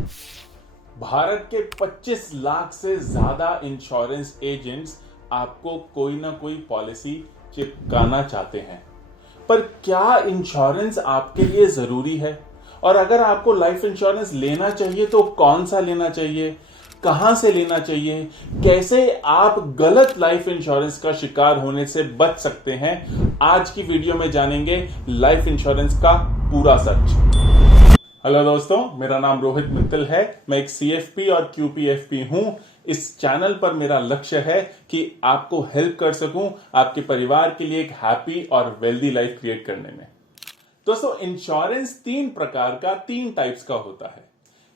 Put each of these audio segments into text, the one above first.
भारत के 25 लाख से ज्यादा इंश्योरेंस एजेंट्स आपको कोई ना कोई पॉलिसी चिपकाना चाहते हैं, पर क्या इंश्योरेंस आपके लिए जरूरी है? और अगर आपको लाइफ इंश्योरेंस लेना चाहिए तो कौन सा लेना चाहिए, कहां से लेना चाहिए, कैसे आप गलत लाइफ इंश्योरेंस का शिकार होने से बच सकते हैं, आज की वीडियो में जानेंगे लाइफ इंश्योरेंस का पूरा सच। हेलो दोस्तों, मेरा नाम रोहित मित्तल है। मैं एक सीएफपी और क्यूपीएफपी हूं। इस चैनल पर मेरा लक्ष्य है कि आपको हेल्प कर सकूं आपके परिवार के लिए एक हैप्पी और वेल्दी लाइफ क्रिएट करने में। दोस्तों, इंश्योरेंस तीन टाइप्स का होता है।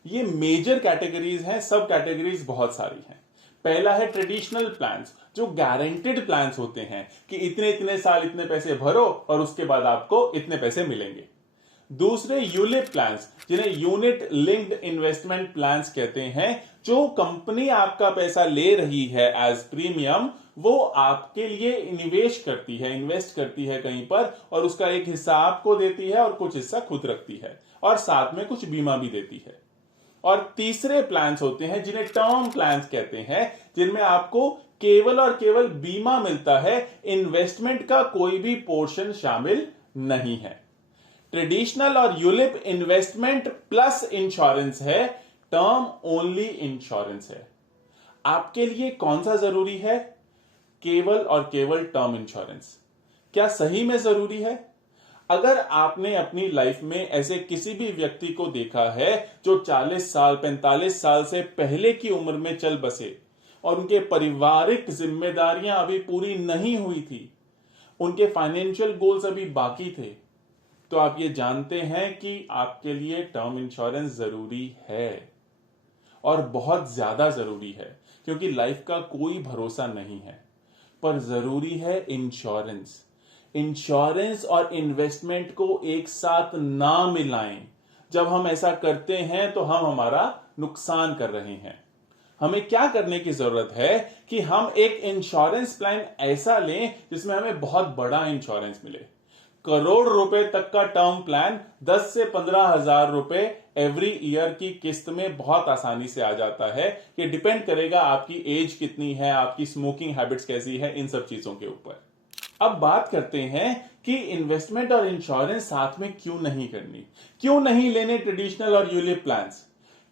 ये मेजर कैटेगरीज हैं, सब कैटेगरीज बहुत सारी हैं। पहला है ट्रेडिशनल प्लान्स, जो गारंटेड प्लान्स होते हैं कि इतने इतने साल इतने पैसे भरो और उसके बाद आपको इतने पैसे मिलेंगे। दूसरे यूलिप प्लान्स, जिन्हें यूनिट लिंक्ड इन्वेस्टमेंट प्लान्स कहते हैं, जो कंपनी आपका पैसा ले रही है एज प्रीमियम, वो आपके लिए निवेश करती है, इन्वेस्ट करती है कहीं पर, और उसका एक हिस्सा आपको देती है और कुछ हिस्सा खुद रखती है, और साथ में कुछ बीमा भी देती है। और तीसरे प्लान्स होते हैं जिन्हें टर्म प्लान्स कहते हैं, जिनमें आपको केवल और केवल बीमा मिलता है, इन्वेस्टमेंट का कोई भी पोर्शन शामिल नहीं है। ट्रेडिशनल और यूलिप इन्वेस्टमेंट प्लस इंश्योरेंस है, टर्म ओनली इंश्योरेंस है। आपके लिए कौन सा जरूरी है? केवल और केवल टर्म इंश्योरेंस। क्या सही में जरूरी है? अगर आपने अपनी लाइफ में ऐसे किसी भी व्यक्ति को देखा है जो 40 साल 45 साल से पहले की उम्र में चल बसे और उनके पारिवारिक जिम्मेदारियां अभी पूरी नहीं हुई थी, उनके फाइनेंशियल गोल्स अभी बाकी थे, तो आप ये जानते हैं कि आपके लिए टर्म इंश्योरेंस जरूरी है, और बहुत ज्यादा जरूरी है, क्योंकि लाइफ का कोई भरोसा नहीं है। पर जरूरी है इंश्योरेंस। इंश्योरेंस और इन्वेस्टमेंट को एक साथ ना मिलाएं। जब हम ऐसा करते हैं तो हम हमारा नुकसान कर रहे हैं। हमें क्या करने की जरूरत है कि हम एक इंश्योरेंस प्लान ऐसा लें जिसमें हमें बहुत बड़ा इंश्योरेंस मिले। करोड़ रुपए तक का टर्म प्लान 10 से 15 हजार रुपए एवरी ईयर की किस्त में बहुत आसानी से आ जाता है। ये डिपेंड करेगा आपकी एज कितनी है, आपकी स्मोकिंग हैबिट्स कैसी है, इन सब चीजों के ऊपर। अब बात करते हैं कि इन्वेस्टमेंट और इंश्योरेंस साथ में क्यों नहीं करनी, क्यों नहीं लेने ट्रेडिशनल और यूलिप प्लान्स।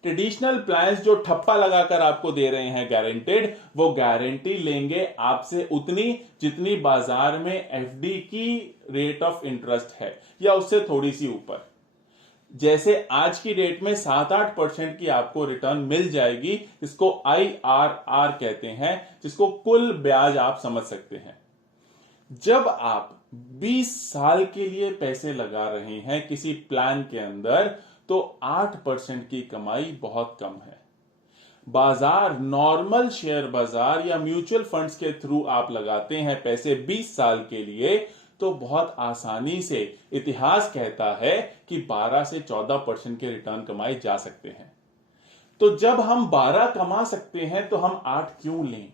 ट्रेडिशनल प्लान्स जो ठप्पा लगाकर आपको दे रहे हैं गारंटेड, वो गारंटी लेंगे आपसे उतनी जितनी बाजार में एफडी की रेट ऑफ इंटरेस्ट है, या उससे थोड़ी सी ऊपर। जैसे आज की डेट में 7-8% की आपको रिटर्न मिल जाएगी, जिसको IRR कहते हैं, जिसको कुल ब्याज आप समझ सकते हैं। जब आप 20 साल के लिए पैसे लगा रहे हैं किसी प्लान के अंदर, तो 8% की कमाई बहुत कम है। बाजार, नॉर्मल शेयर बाजार या म्यूचुअल फंड्स के थ्रू आप लगाते हैं पैसे 20 साल के लिए, तो बहुत आसानी से इतिहास कहता है कि 12 से 14% के रिटर्न कमाए जा सकते हैं। तो जब हम 12 कमा सकते हैं तो हम 8 क्यों लें?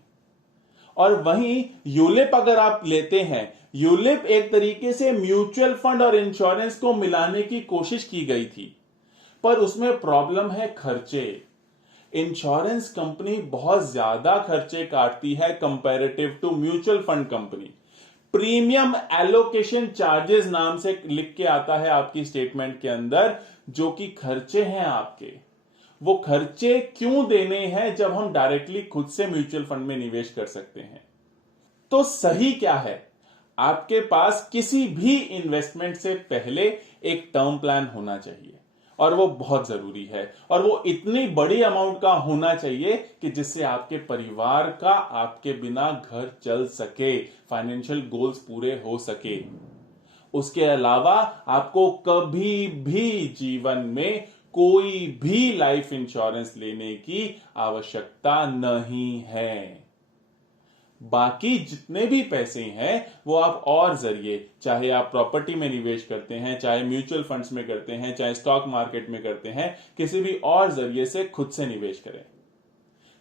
और वहीं यूलिप अगर आप लेते हैं, यूलिप एक तरीके से म्यूचुअल फंड और इंश्योरेंस को मिलाने की कोशिश की गई थी, पर उसमें प्रॉब्लम है खर्चे। इंश्योरेंस कंपनी बहुत ज्यादा खर्चे काटती है comparative to mutual fund company. Premium allocation charges नाम से लिख के आता है आपकी स्टेटमेंट के अंदर, जो कि खर्चे हैं आपके। वो खर्चे क्यों देने हैं जब हम डायरेक्टली खुद से म्यूचुअल फंड में निवेश कर सकते हैं? तो सही क्या है? आपके पास किसी भी इन्वेस्टमेंट से पहले एक टर्म प्लान होना चाहिए, और वो बहुत जरूरी है, और वो इतनी बड़ी अमाउंट का होना चाहिए कि जिससे आपके परिवार का आपके बिना घर चल सके, फाइनेंशियल गोल्स पूरे हो सके। उसके अलावा आपको कभी भी जीवन में कोई भी लाइफ इंश्योरेंस लेने की आवश्यकता नहीं है। बाकी जितने भी पैसे हैं वो आप और जरिए, चाहे आप प्रॉपर्टी में निवेश करते हैं, चाहे म्यूचुअल फंड्स में करते हैं, चाहे स्टॉक मार्केट में करते हैं, किसी भी और जरिए से खुद से निवेश करें।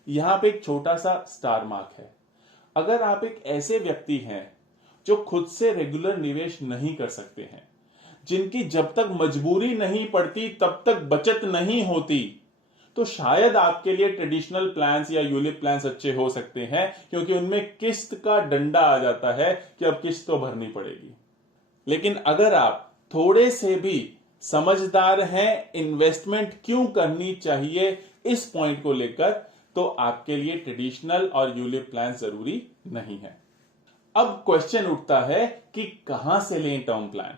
यहां पे एक छोटा सा स्टार मार्क है। अगर आप एक ऐसे व्यक्ति हैं जो खुद से रेगुलर निवेश नहीं कर सकते हैं, जिनकी जब तक मजबूरी नहीं पड़ती तब तक बचत नहीं होती, तो शायद आपके लिए ट्रेडिशनल प्लान्स या यूलिप प्लान्स अच्छे हो सकते हैं, क्योंकि उनमें किस्त का डंडा आ जाता है कि अब किस्त तो भरनी पड़ेगी। लेकिन अगर आप थोड़े से भी समझदार हैं इन्वेस्टमेंट क्यों करनी चाहिए इस पॉइंट को लेकर, तो आपके लिए ट्रेडिशनल और यूलिप प्लान जरूरी नहीं है। अब क्वेश्चन उठता है कि कहां से लें टर्म प्लान।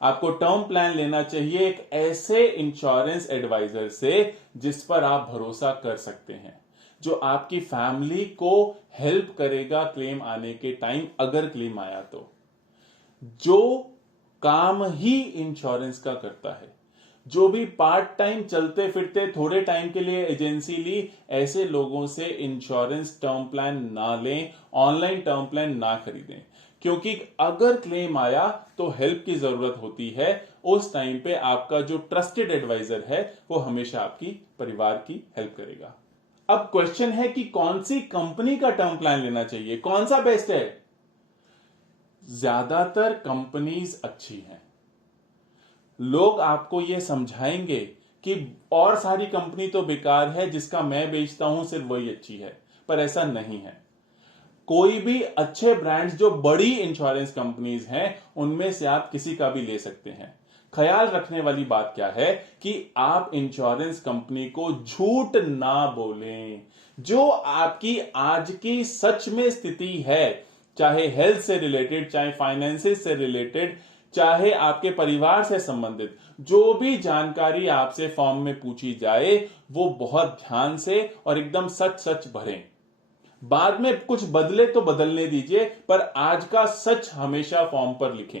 आपको टर्म प्लान लेना चाहिए एक ऐसे इंश्योरेंस एडवाइजर से जिस पर आप भरोसा कर सकते हैं, जो आपकी फैमिली को हेल्प करेगा क्लेम आने के टाइम, अगर क्लेम आया तो, जो काम ही इंश्योरेंस का करता है। जो भी पार्ट टाइम चलते फिरते थोड़े टाइम के लिए एजेंसी ली, ऐसे लोगों से इंश्योरेंस टर्म प्लान ना लें, ऑनलाइन टर्म प्लान ना खरीदें, क्योंकि अगर क्लेम आया तो हेल्प की जरूरत होती है। उस टाइम पे आपका जो ट्रस्टेड एडवाइजर है वो हमेशा आपकी परिवार की हेल्प करेगा। अब क्वेश्चन है कि कौन सी कंपनी का टर्म प्लान लेना चाहिए, कौन सा बेस्ट है। ज्यादातर कंपनीज अच्छी हैं। लोग आपको यह समझाएंगे कि और सारी कंपनी तो बेकार है, जिसका मैं बेचता हूं सिर्फ वही अच्छी है, पर ऐसा नहीं है। कोई भी अच्छे ब्रांड्स जो बड़ी इंश्योरेंस कंपनीज हैं, उनमें से आप किसी का भी ले सकते हैं। ख्याल रखने वाली बात क्या है कि आप इंश्योरेंस कंपनी को झूठ ना बोलें। जो आपकी आज की सच में स्थिति है, चाहे हेल्थ से रिलेटेड, चाहे फाइनेंसेस से रिलेटेड, चाहे आपके परिवार से संबंधित जो भी जानकारी आपसे फॉर्म में पूछी जाए, वो बहुत ध्यान से और एकदम सच सच भरें। बाद में कुछ बदले तो बदलने दीजिए, पर आज का सच हमेशा फॉर्म पर लिखें।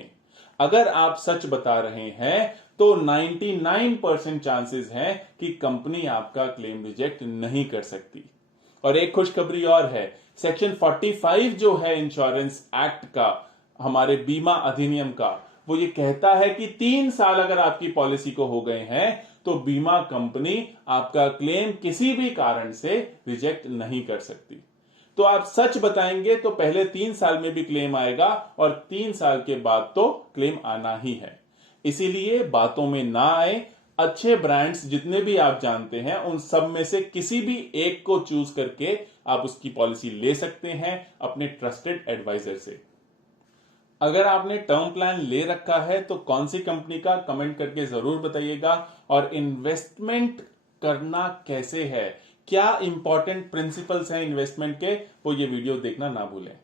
अगर आप सच बता रहे हैं तो 99% चांसेस हैं कि कंपनी आपका क्लेम रिजेक्ट नहीं कर सकती। और एक खुशखबरी और है, सेक्शन 45 जो है इंश्योरेंस एक्ट का, हमारे बीमा अधिनियम का, वो ये कहता है कि 3 साल अगर आपकी पॉलिसी को हो गए हैं तो बीमा कंपनी आपका क्लेम किसी भी कारण से रिजेक्ट नहीं कर सकती। तो आप सच बताएंगे तो पहले 3 साल में भी क्लेम आएगा और 3 साल के बाद तो क्लेम आना ही है। इसीलिए बातों में ना आए। अच्छे ब्रांड्स जितने भी आप जानते हैं, उन सब में से किसी भी एक को चूज करके आप उसकी पॉलिसी ले सकते हैं अपने ट्रस्टेड एडवाइजर से। अगर आपने टर्म प्लान ले रखा है तो कौन सी कंपनी का, कमेंट करके जरूर बताइएगा। और इन्वेस्टमेंट करना कैसे है, क्या इंपॉर्टेंट प्रिंसिपल्स हैं इन्वेस्टमेंट के, वो ये वीडियो देखना ना भूलें।